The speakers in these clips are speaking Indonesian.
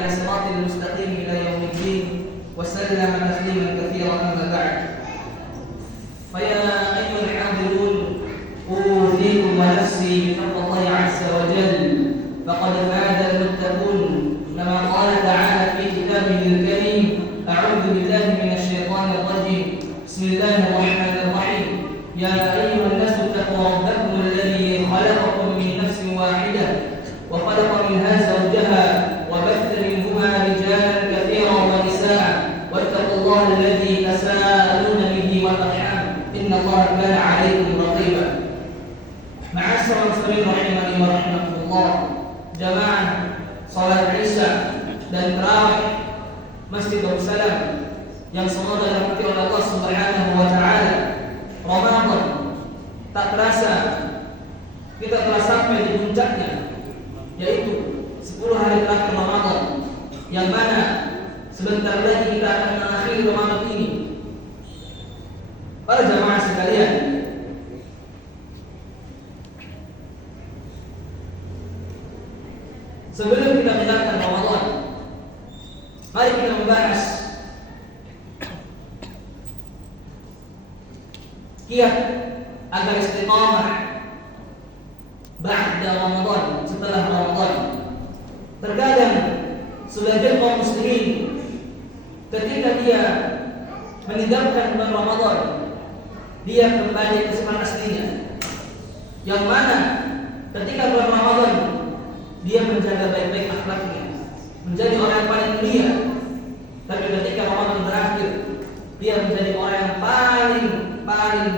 إلى صراط المستقيم إلى يوم الدين وسلم تسليما كثيرا أما بعد فيا أيها الحاضرون أوصيكم ونفسي بتقوى الله عز وجل فقد فاز المتقون كما قال تعالى في كتابه الكريم أعوذ بالله من الشيطان الرجيم بسم الله الرحمن الرحيم يا أيها الناس اتقوا ربكم الذي خلقكم من نفس واحدة وخلق منها زوجها وبث منهما رجالا كثيرا ونساء واتقوا الله الذي تساءلون به والأرحام إن الله كان عليكم رقيبا. معاشر المسلمين rahimani wa rahimakumullah, jamaah salat Isya dan tarawih Masjid Darussalam yang semoga dirahmati oleh Allah Subhanahu wa taala. Ramadan tak terasa kita telah sampai di puncaknya, yaitu 10 hari terakhir Ramadan, yang mana sebentar lagi kita akan mengakhiri Ramadan ini. Para jamaah sekalian, sebelum kita menjalankan Ramadan, mari kita membahas kiat agar istiqamah ba'da Ramadan, setelah Ramadan. Terkadang sebagian kaum muslimin ketika dia meninggalkan bulan Ramadan, dia kembali ke sifat aslinya, yang mana ketika bulan Ramadan dia menjaga baik-baik akhlaknya, menjadi orang yang paling mulia. Tapi ketika Ramadan berakhir, dia menjadi orang yang paling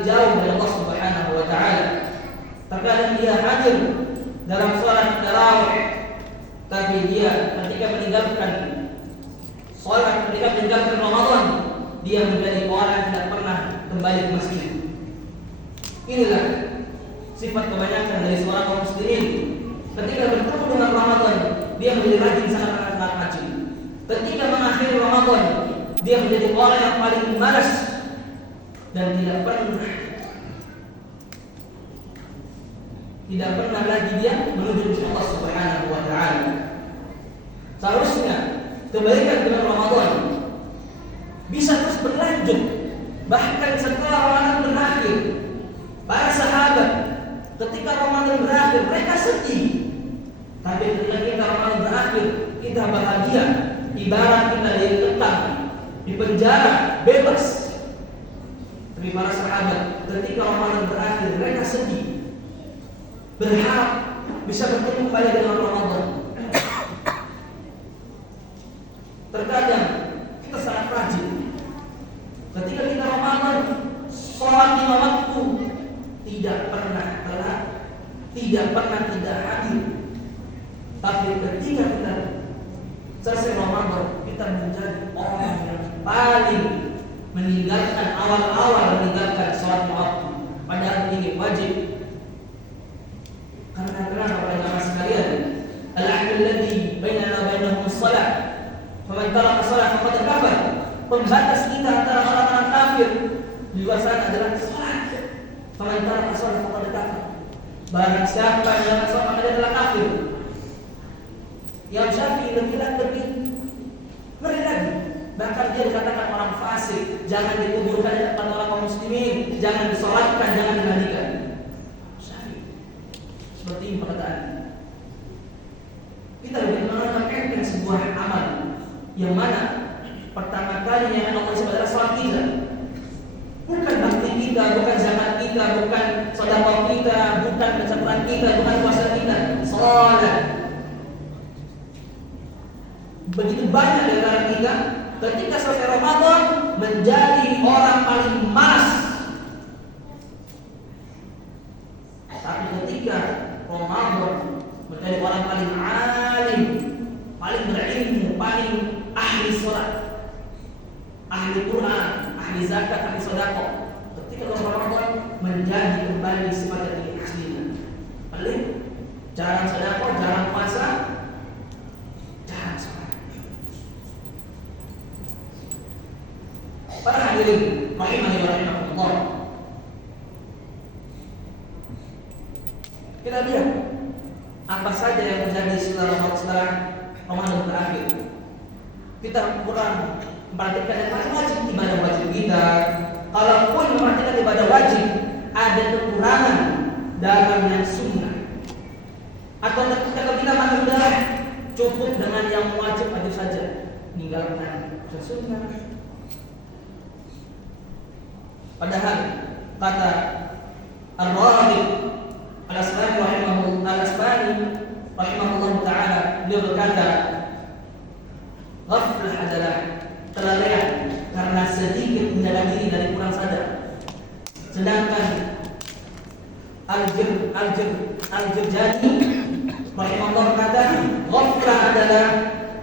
jauh dari Allah Subhanahu wa taala. Terkadang dia hadir dalam salat tarawih, tapi dia ketika meninggalkan Ramadan, dia menjadi orang yang tidak pernah kembali ke masjid. Inilah sifat kebanyakan dari seorang kaum muslimin. Ketika bertemu dengan Ramadan, dia menjadi rajin, sangat rajin. Ketika mengakhiri Ramadan, dia menjadi orang yang paling malas dan tidak pernah lagi dia menuju ke Allah Subhanahu wa taala. Seharusnya kebaikan dengan Ramadan bisa terus berlanjut bahkan setelah Ramadan berakhir. Para sahabat ketika Ramadan berakhir mereka sedih, tapi ketika Ramadan berakhir kita bahagia, ibarat kita dikekang di penjara bebas. Tapi para sahabat ketika Ramadan berakhir mereka sedih, berharap bisa bertemu kembali dengan Ramadan. Terkadang kita sangat rajin. Ketika kita Ramadan, sholat 5 waktu tidak pernah telat, tidak pernah tidak hadir. Tapi ketika kita selesai Ramadan, kita menjadi orang yang paling meninggalkan meninggalkan sholat 5 waktu. Padahal ini wajib. Karena kenapa para jamaah sekalian? Al-ahdu alladhi bainana wa bainahum as-shalah. Faman taraka shalah faqad kafar. Pembatas kita antara orang-orang kafir di luar sana adalah salat. Faman taraka shalah faqad kafar. Barang siapa yang salat maka dia adalah kafir. Yang Syafi'i lebih ngeri lagi. Bahkan dia dikatakan orang fasik, jangan dikuburkan di depan orang kaum muslimin, jangan disolatkan, jangan dimandikan. Seperti ini perkataan. Kita lebih menganggap enteng sebuah amal yang mana pertama kali yang Allah sebut adalah salat kita. Bukan bakti kita, bukan zakat kita, bukan sedekah kita, bukan pencaturan kita, bukan puasa kita. Salat. Begitu banyak di antara kita ketika selesai Ramadan menjadi orang paling malas. Tapi ketika Ramadan menjadi orang paling alim, paling berilmu, paling ahli sholat, ahli Quran, ahli zakat, ahli sedekah. Ketika Ramadan menjadi kembali sifat yang aslinya. Paling jarang sedekah, jarang puasa, jarang sholat. Para hadirin rahimani wa rahimakumullah, kita lihat apa saja yang terjadi setelah Ramadan berakhir. kita kurang memperhatikan yang paling wajib, ibadah wajib kita. Kalaupun memperhatikan ibadah wajib, ada kekurangan dalam yang sunnah. Atau kalau kita masih sudah cukup dengan yang wajib aja saja, meninggalkan yang sunnah. Padahal kata Ar-Raghib Al-Asbahani rahimahullah ta'ala, beliau berkata, ghaflah adalah kelalaian karena sedikit menyadari diri dari kurang sadar. Sedangkan Al-Jurjani rahimahullah berkata, ghaflah adalah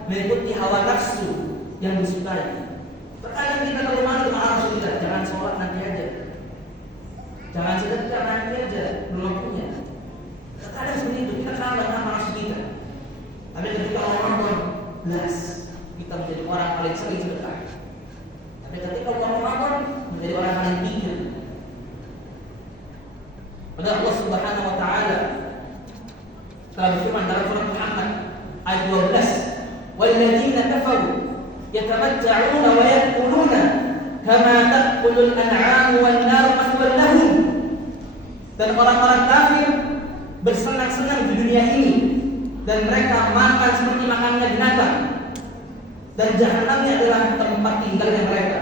mengikuti hawa nafsu yang disukai. Terkadang kita kalau malu dengan nafsu kita, jangan sholat nanti aja, jangan sedekah nanti aja, belum punya. Terkadang seperti itu, kita kalah dengan nafsu kita. Tapi ketika Ramadan, belas kita menjadi orang paling sering sedekah. Tapi ketika Ramadan, menjadi orang paling pikir. Padahal Allah Subhanahu wa Ta'ala telah berfirman dalam surat Muhammad ayat 12, "Walladzina kafaru yatamatta'una wa ya'kuluna kama ta'kulul an'amu wan naru maswal lahum." Dan orang-orang kafir bersenang-senang di dunia ini dan mereka makan seperti makannya binatang, dan jahanamnya adalah tempat tinggalnya mereka.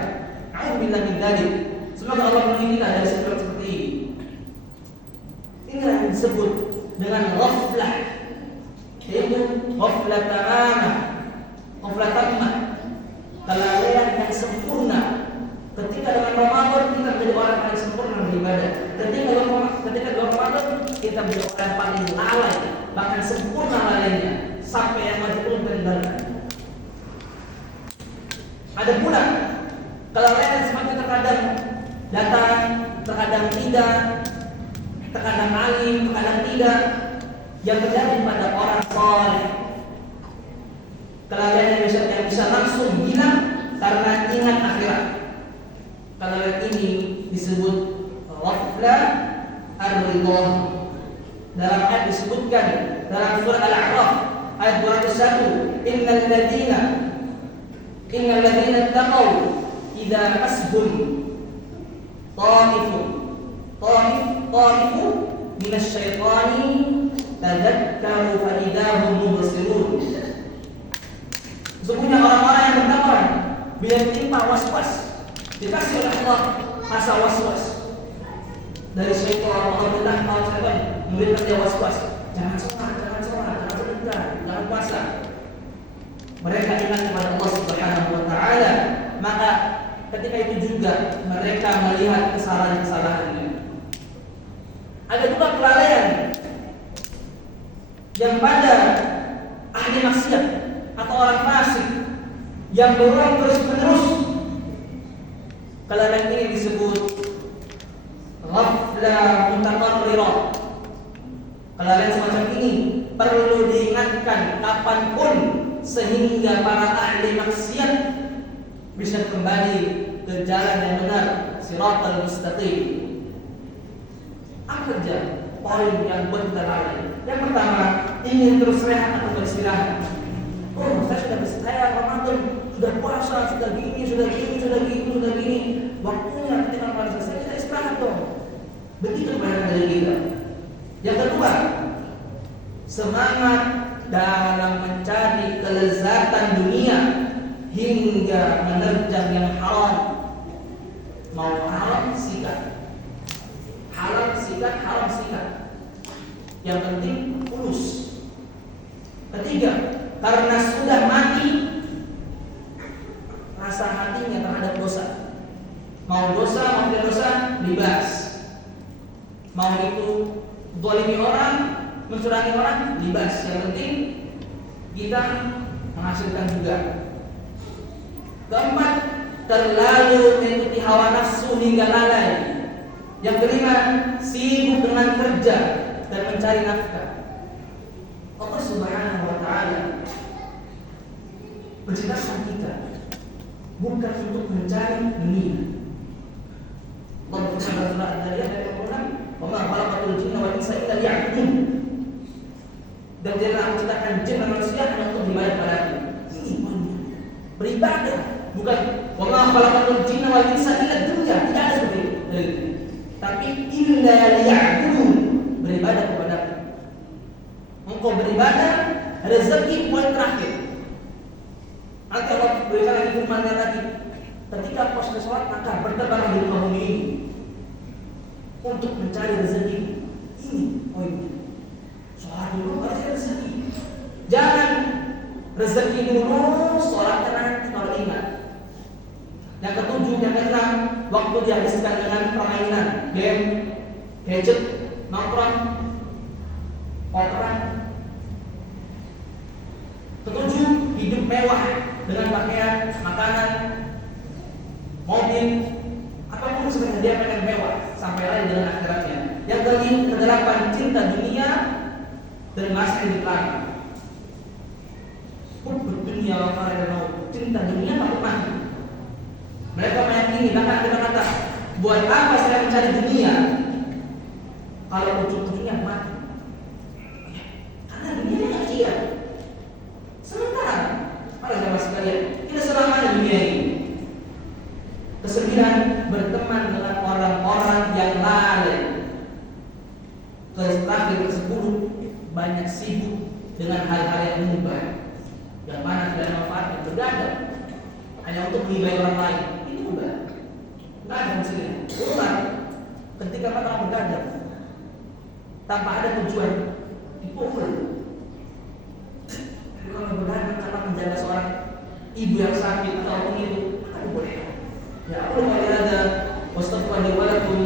A'udzubillahi min dzalik. Semoga Allah melindungi kita dari sifat seperti ini. Inilah yang disebut dengan ghaflah, yaitu ghaflah tamamah, ghaflah tammah, kelalaian yang sempurna. Ketika dalam Ramadan kita menjadi orang paling sempurna beribadah. Ketika dalam Ramadan kita menjadi orang paling lalai, bahkan sempurna lalainya, sampai yang wajib pun tertinggalkan. Ada pula kelalaian yang semakin terkadang datang, terkadang tidak, terkadang alim, terkadang tidak, yang terjadi pada orang saleh. Kelalaian yang bisa langsung hilang karena ingat akhirat. Kelalaian ini disebut ghaflah ar-ridha. Dalam ayat disebutkan dalam surat Al-A'raf ayat 201, innal ladzina taqaw idza masbun ta'ifun minasy syaitani tadzakkaru fa idahum mubsirun. Sesungguhnya orang-orang yang bertakwa bila ditimpa waswas, dikasih oleh Allah rasa waswas dari syaitan. Allah bilang kalau syaitan memberikan dia waswas, jangan sholat, jangan sedekah, jangan puasa. Mereka ingat kepada Allah Subhanahu wa Ta'ala, maka ketika itu juga mereka melihat kesalahan-kesalahannya. Ada juga kelalaian yang pada ahli maksiat atau orang fasik yang berulang terus-menerus. Kelalaian ini disebut ghaflah mutaqarrirah. Kelalaian semacam ini perlu diingatkan kapanpun sehingga para ahli maksiat bisa kembali ke jalan yang benar, siratal mustaqim. Apa saja poin yang buat kita lalai? Yang pertama, ingin terus rehat atau beristirahat. Oh, saya sudah Ramadan, sudah puasa, sudah gini. Waktunya ketika Ramadan selesai kita istirahat dong. Begitu kebanyakan dari kita. Yang kedua, semangat dalam mencari kelezatan dunia hingga menerjang yang haram. Mau haram sikat, halal sikat, haram sikat. Yang penting fulus. Ketiga, karena sudah mati rasa hatinya terhadap dosa. Mau dosa, mau tidak dosa, bebas. Mau itu zalimi orang, mencurangi orang, bebas. Yang penting kita menghasilkan juga. Keempat, terlalu mengikuti hawa nafsu hingga lalai. Yang kelima, sibuk dengan kerja dan mencari nafkah. Allah Subhanahu wa Ta'ala menciptakan kita bukan untuk mencari dunia. Allah berfirman dalam surah Al-Zariyat ayat 26, "Wa ma khalaqatul jinna wal insa illa liya'budun." Dan dia telah menciptakan jin dan manusia hanya untuk beribadah kepada-Nya. Ini poinnya. Beribadah Bukan wa ma khalaqatul jinna wal insa illa dunya, tidak ada seperti itu. Tapi illa liya'budun, beribadah kepada Aku. Engkau beribadah, rezeki buat terakhir. Nanti Allah berikan lagi firman-Nya tadi, ketika kau sudah sholat maka bertebaran di muka bumi ini untuk mencari rezeki. Ini poinnya. Sholat dulu baru cari rezeki. Jangan rezeki dulu, sholatnya nanti kalau ingat. Yang ketujuh, yang keenam, waktu dihabiskan dengan permainan, game, gadget, nongkrong, kotoran. Ketujuh, hidup mewah dengan pakaian, makanan, mobil, apapun sebenarnya dia pengen mewah sampai lain dengan akhiratnya. Yang kedelapan, cinta dunia dan masa yang dilarang. Hubbud dunia wa karaha maut, cinta dunia takut mati. Mereka meyakini, bahkan kita kata, buat apa saya mencari dunia kalau ujung-ujungnya mati? Karena dunia yang sia. Sementara para jamaah sekalian, kita selamanya dunia ini. Kesembilan, berteman dengan orang-orang yang lalai. Terakhir ke-10, banyak sibuk dengan hal-hal yang mubah, yang mana tidak ada manfaatnya, bergadang hanya untuk menghibai orang lain. Ini mubah. Nggak ada maksudnya. Ular ketika mereka bergadang tanpa ada tujuan, dipukul. Kalau bergadang karena menjaga seorang ibu yang sakit atau itu, maka boleh. Ya Allah wa ada wastaghfiru wa lakum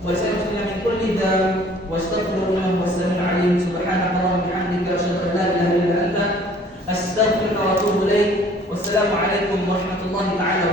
wa sa'altu min kulli dhanb wastaghfiru innahu was-sami'ul 'alim. Subhanakallahumma wa bihamdika asyhadu an la ilaha illa anta astaghfiruka wa atubu ilaik. Wassalamu alaikum warahmatullahi taala